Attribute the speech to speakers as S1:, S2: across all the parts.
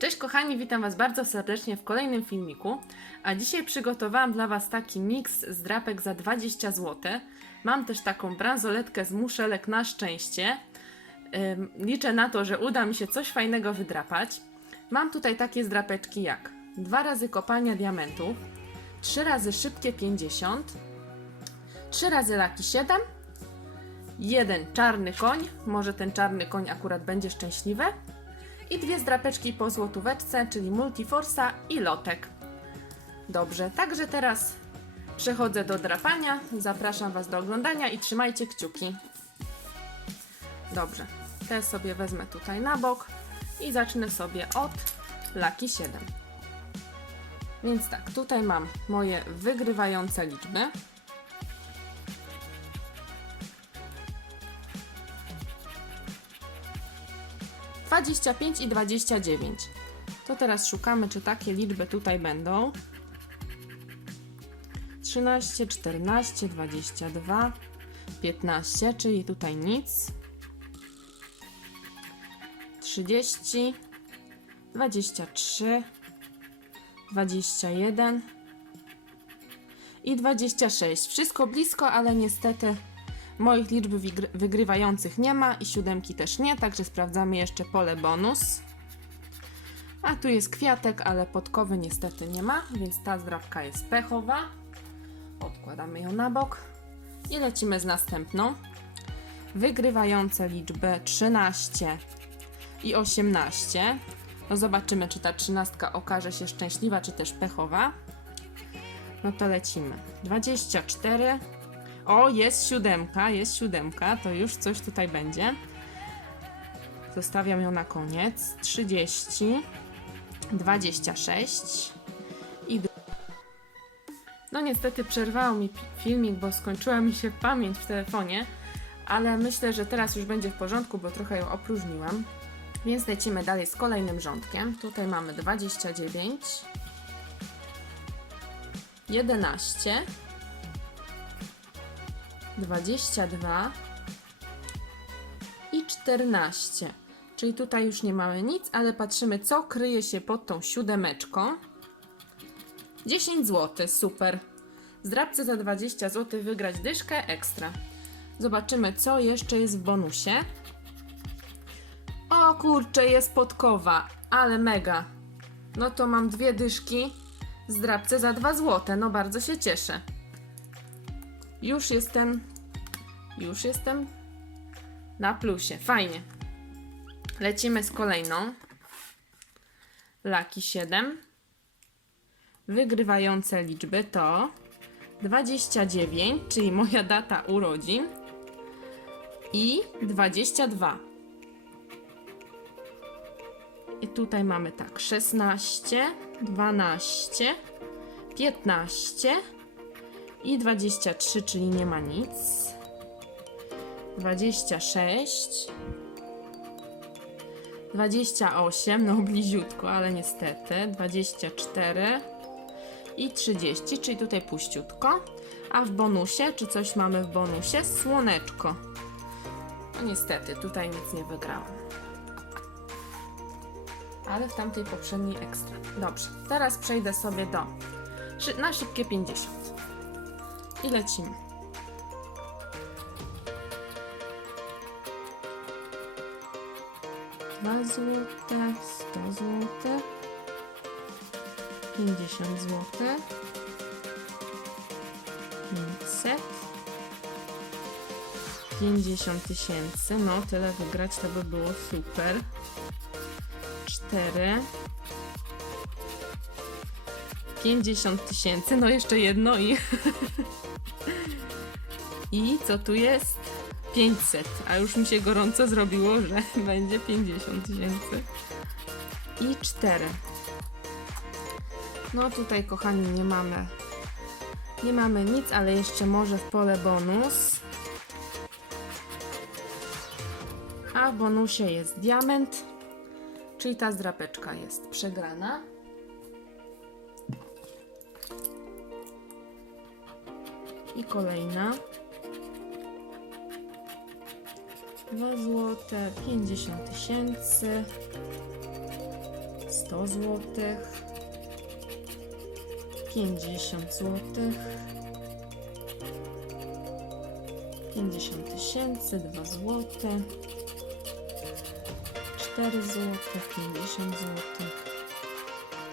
S1: Cześć kochani, witam Was bardzo serdecznie w kolejnym filmiku. A dzisiaj przygotowałam dla Was taki miks z drapek za 20 zł. Mam też taką bransoletkę z muszelek na szczęście. Liczę na to, że uda mi się coś fajnego wydrapać. Mam tutaj takie zdrapeczki jak dwa razy kopalnia diamentów, trzy razy szybkie 50, trzy razy laki 7, jeden czarny koń, może ten czarny koń akurat będzie szczęśliwy, i dwie zdrapeczki po złotóweczce, czyli Multiforsa i Lotek. Dobrze, także teraz przechodzę do drapania. Zapraszam Was do oglądania i trzymajcie kciuki. Dobrze, te sobie wezmę tutaj na bok i zacznę sobie od Laki 7. Więc tak, tutaj mam moje wygrywające liczby. Dwadzieścia pięć i dwadzieścia dziewięć. To teraz szukamy, czy takie liczby tutaj będą. 13, 14, 22, 15, czyli tutaj nic. 30, 23, 21 i 26. Wszystko blisko, ale niestety moich liczb wygry- wygrywających nie ma i siódemki też nie, także sprawdzamy jeszcze pole bonus. A tu jest kwiatek, ale podkowy niestety nie ma, więc ta zdrabka jest pechowa. Odkładamy ją na bok i lecimy z następną. Wygrywające liczby 13 i 18. No zobaczymy, czy ta trzynastka okaże się szczęśliwa, czy też pechowa. No to lecimy. 24. O, jest siódemka, jest siódemka, to już coś tutaj będzie. Zostawiam ją na koniec. 30. 26. I. No niestety przerwało mi filmik, bo skończyła mi się pamięć w telefonie, ale myślę, że teraz już będzie w porządku, bo trochę ją opróżniłam. Więc lecimy dalej z kolejnym rządkiem. Tutaj mamy 29, 11, 22 i 14. Czyli tutaj już nie mamy nic, ale patrzymy, co kryje się pod tą siódemeczką. 10 zł, super. Z drapce za 20 zł wygrać dyszkę ekstra. Zobaczymy, co jeszcze jest w bonusie. O kurczę, jest podkowa, ale mega. No to mam dwie dyszki z drapce za 2 złote. No bardzo się cieszę. Już jestem, już jestem na plusie. Fajnie. Lecimy z kolejną. Laki 7. Wygrywające liczby to 29, czyli moja data urodzin i 22. I tutaj mamy tak 16, 12, 15 i 23, czyli nie ma nic. 26, 28, no bliziutko, ale niestety. 24 i 30, czyli tutaj puściutko. A w bonusie, czy coś mamy w bonusie? Słoneczko. No niestety, tutaj nic nie wygrałam ale w tamtej poprzedniej ekstra. Dobrze, teraz przejdę sobie do na szybkie 50 i lecimy. Dwa złote, 100 zł, 50 zł, 500, 50 tysięcy, no tyle wygrać to by było super. 4 50 tysięcy, no jeszcze jedno i i co tu jest? 500, a już mi się gorąco zrobiło, że będzie 50 tysięcy i 4 no tutaj kochani nie mamy nie mamy nic, ale jeszcze może w pole bonus a w bonusie jest diament Czyli ta zdrapeczka jest przegrana. I kolejna. 2 złote, 50 tysięcy, 100 zł, 50 zł, 50 tysięcy, 2 zł, 4 zł, 50 zł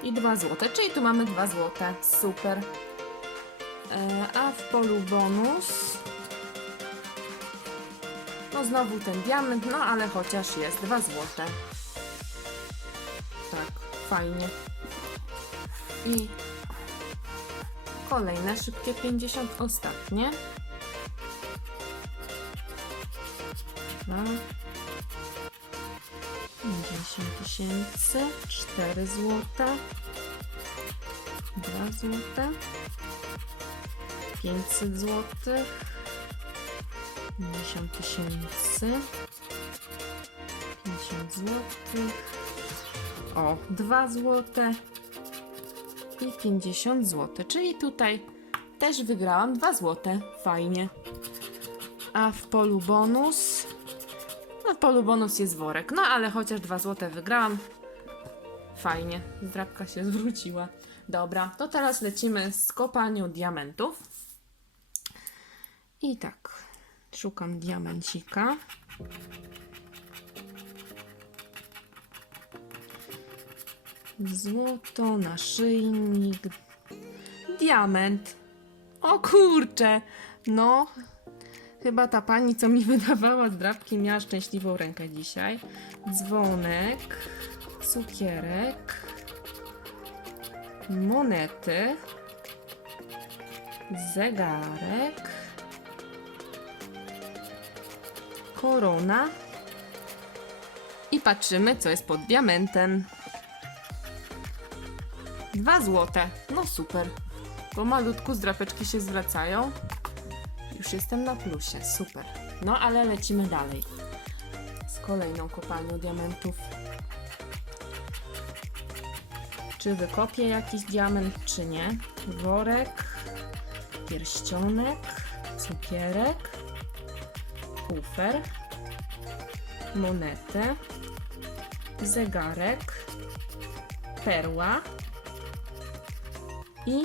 S1: i 2 zł, czyli tu mamy 2 zł, super. E, a w polu bonus no znowu ten diament, no ale chociaż jest 2 złote. Tak, fajnie. I kolejne szybkie 50, ostatnie. Dwa. 50 tysięcy, 4 złote, 2 złote, 500 złotych, 50 tysięcy, 50 złotych, o, 2 złote. I 50 zł, czyli tutaj też wygrałam 2 złote, fajnie. A w polu bonus, no w polu bonus jest worek, no ale chociaż 2 złote wygrałam, fajnie, zdrabka się zwróciła. Dobra, to teraz lecimy z kopaniu diamentów. I tak, szukam diamencika. Złoto, naszyjnik, diament. O kurcze! No, chyba ta pani, co mi wydawała zdrabki, miała szczęśliwą rękę dzisiaj. Dzwonek, cukierek, monety, zegarek, korona i patrzymy, co jest pod diamentem. Dwa złote. No super. Bo malutku zdrapeczki się zwracają. Już jestem na plusie. Super. No ale lecimy dalej. Z kolejną kopalnią diamentów. Czy wykopię jakiś diament, czy nie? Worek, pierścionek, cukierek, kufer, monetę, zegarek, perła i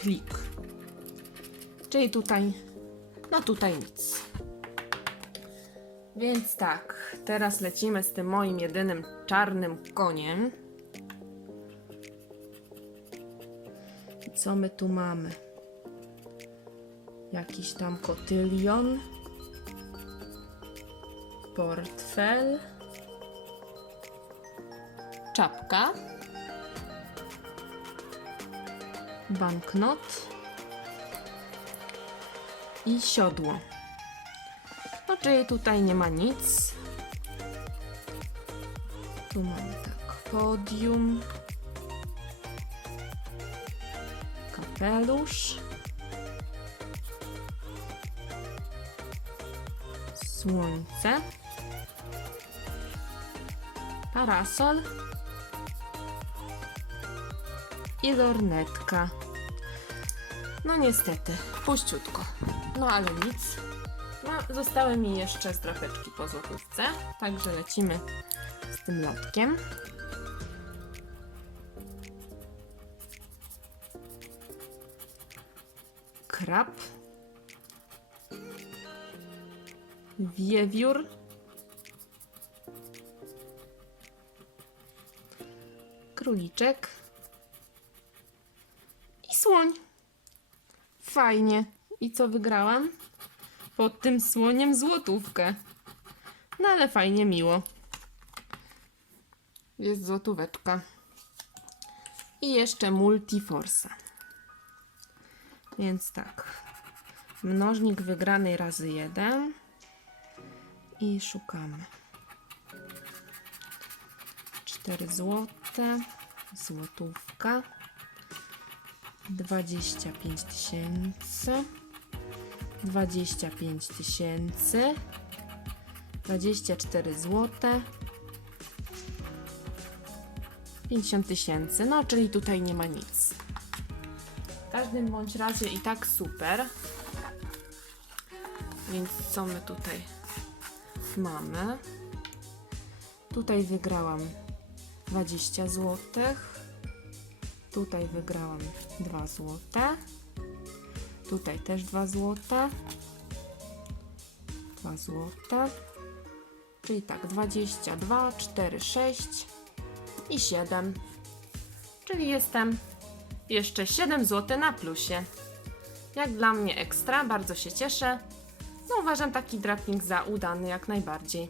S1: plik. Czyli tutaj, no tutaj nic. Więc tak, teraz lecimy z tym moim jedynym czarnym koniem. Co my tu mamy? Jakiś tam kotylion. Portfel. Czapka. Banknot. I siodło. Czyli tutaj nie ma nic. Tu mamy tak, podium. Kapelusz. Słońce. Parasol. I lornetka. No niestety, puściutko. No ale nic. No, zostały mi jeszcze strafeczki po złotówce, także lecimy z tym lotkiem. Krab. Wiewiór. Króliczek. I słoń. Fajnie. I co wygrałam? Pod tym słoniem złotówkę. No ale fajnie, miło. Jest złotóweczka. I jeszcze multiforsa. Więc tak. Mnożnik wygranej razy 1. I szukamy. 4 złote. Złotówka. 25 tysięcy. 25 tysięcy. 24 złote. 50 tysięcy. No, czyli tutaj nie ma nic. W każdym bądź razie i tak super. Więc co my tutaj mamy? Tutaj wygrałam 20 zł. Tutaj wygrałam 2 zł. Tutaj też 2 zł. 2 zł. Czyli tak, 22, 4, 6 i 7. Czyli jestem jeszcze 7 zł na plusie. Jak dla mnie ekstra, bardzo się cieszę. No uważam taki draping za udany jak najbardziej.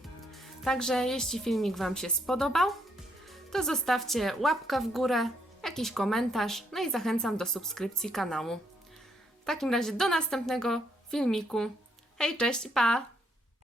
S1: Także jeśli filmik Wam się spodobał, to zostawcie łapkę w górę, jakiś komentarz, no i zachęcam do subskrypcji kanału. W takim razie do następnego filmiku. Hej, cześć pa!